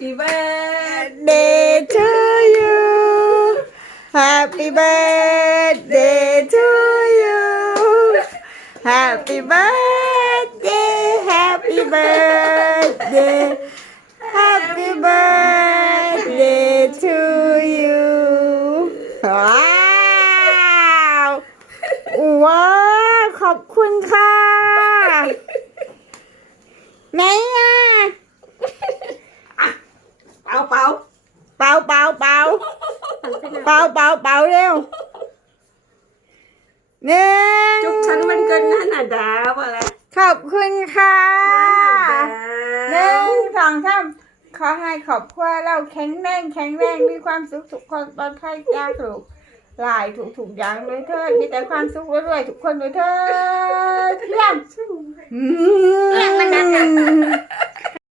Happy birthday to you Happy birthday to you Happy birthday Happy birthday Happy birthday to you ว้าวว้าวขอบคุณค่ะไหนอะ เป่าเป่าเป่าเป่าเป่าเป่าเป่าเป่าเร็วหนึ่งจุ๊บฉันมันเกินหน้าหนาดาวอะไรขอบคุณค่ะหน้าหดานึ่วงสองสามขอให้ขอบครัวเราแข็งแรงแข็งแรงมีความสุขทุกคนปลอดภัยจากโรคหลายถูกถูกๆอย่างเลยเถิดมีแต่ความสุขรวยๆทุกคนเลยเถิดเยี่ยมอืม